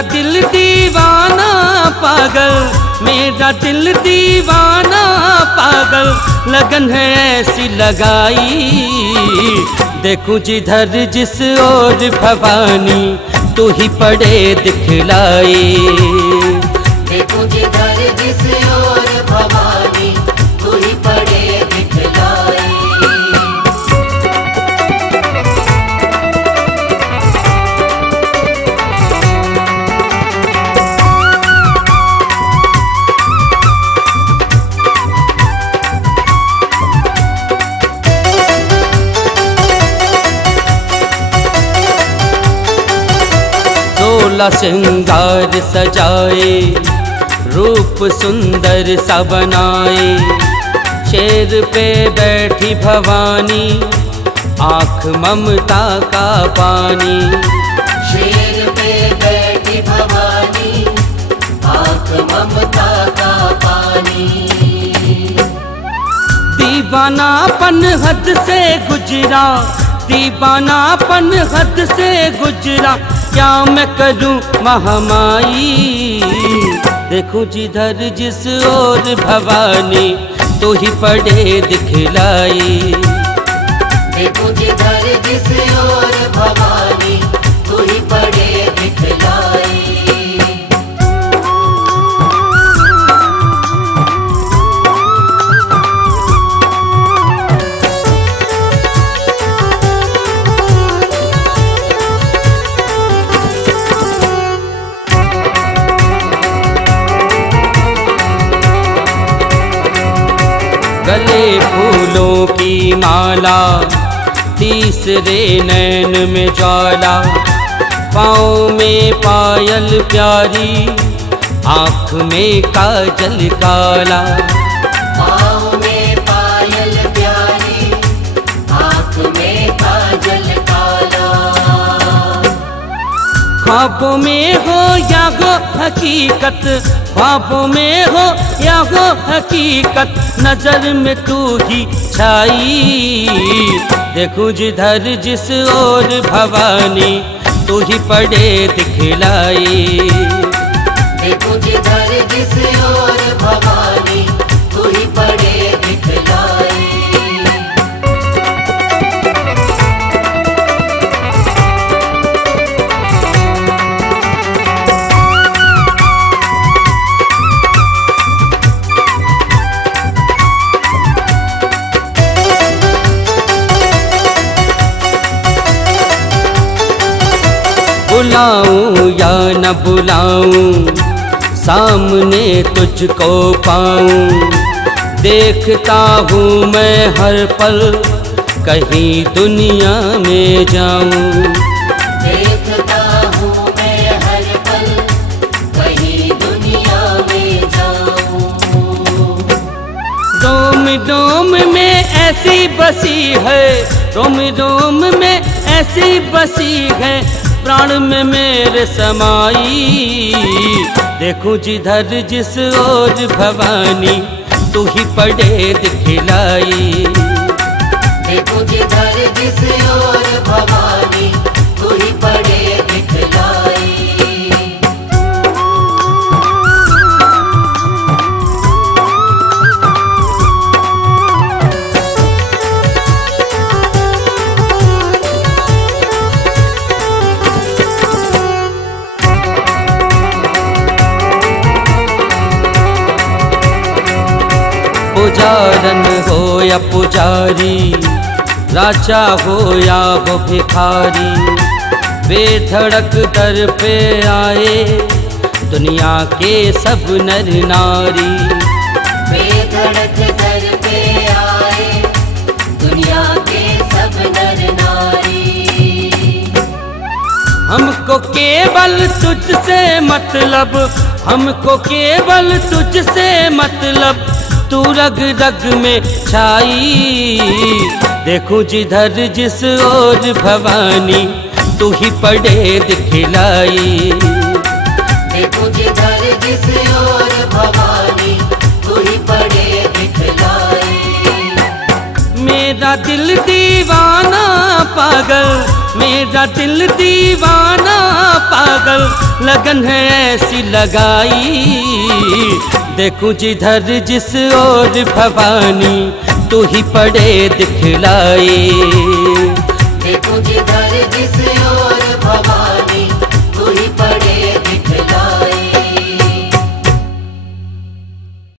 मेरा दिल दीवाना पागल, मेरा दिल दीवाना पागल, लगन है ऐसी लगाई। देखूं जिधर जिस ओर भवानी, तू ही पड़े दिखलाई। देखूं जिधर जिस ओर भवानी, तू ही पड़े दिखलाई। श्रृंगार सजाए, रूप सुंदर सा बनाए, शेर पे बैठी भवानी, आँख ममता का पानी। शेर पे बैठी भवानी, आँख ममता का पानी। दीवानापन हद से गुजरा, दीवानापन हद से गुजरा, क्या मैं करूं महामाई। देखूं जिधर जिस ओर भवानी, तू ही पड़े दिखलाई। देखूं जिधर जिस ओर भवानी, तू ही पड़े दिखलाई। गले फूलों की माला, तीसरे नैन में ज्वाला, पाँव में पायल प्यारी, आँख में काजल काला। पाँव में पायल प्यारी, आँख में काजल काला। ख्वाबों में हो या हो हकीकत, ख्वाबों में हो या हो हकीकत, नजर में तू ही छाई। देखूं जिधर जिस ओर भवानी, तू ही पड़े दिखलाई। देखूं जिधर जिस ओर भवानी, तू ही पड़े दिखलाई। बुलाऊं या न बुलाऊं, सामने तुझको पाऊं, देखता हूँ मैं हर पल, कहीं दुनिया में जाऊं। देखता हूँ मैं हर पल, कहीं दुनिया में जाऊं। रोम रोम में ऐसी बसी है, रोम रोम में ऐसी बसी है, प्राण में मेरे समाई। देखूं जिधर जिस ओर भवानी, तू ही पड़े दिखलाई। देखूं जिधर जिस ओर भवानी, तू ही पड़े दिखलाई। पुजारन हो या पुजारी, राजा हो या हो भिखारी, बेधड़क दर पे आए दुनिया के सब नर नारी। बेधड़क दर पे आए दुनिया के सब नर नारी। हमको केवल तुझसे मतलब, हमको केवल तुझसे मतलब, तू रग रग में छाई। देखूं जिधर जिस ओर भवानी, तू ही पड़े दिखलाई। देखूं जिधर जिस ओर भवानी, तू ही पड़े दिखलाई। मेरा दिल दीवाना पागल, मेरा दिल दीवाना पागल, लगन है ऐसी लगाई, देखूं जिधर जिस ओर भवानी तू ही पड़े दिखलाई।